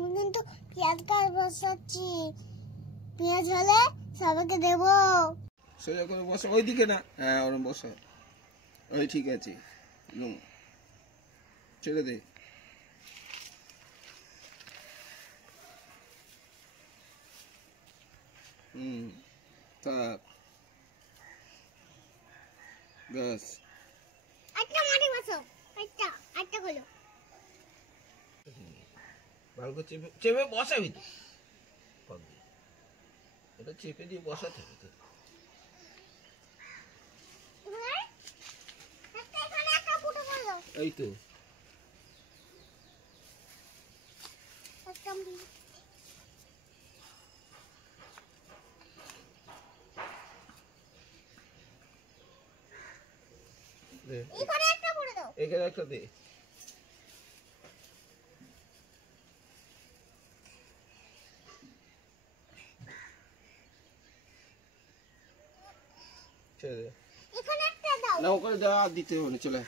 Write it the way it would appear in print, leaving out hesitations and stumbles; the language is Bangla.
আমি কিন্তু পেঁয়াজ কাট বসাচ্ছি, পেঁয়াজ হলে সবাইকে দেবো। সোজা করে বসো, ওইদিকে না, হ্যাঁ ওরম বসো, ওই ঠিক আছে, ছেড়ে দে। থাক ব্যাস। একটা মাটি বসো, একটা হলো। ভালো করে চেপে চেপে বসাবি তো, এটা চেপে দিয়ে বসাতে হবে তো। এই তো এখানে একটা দে। ছেড়ে দে না, ওখানে যা দিতে হবে, চলে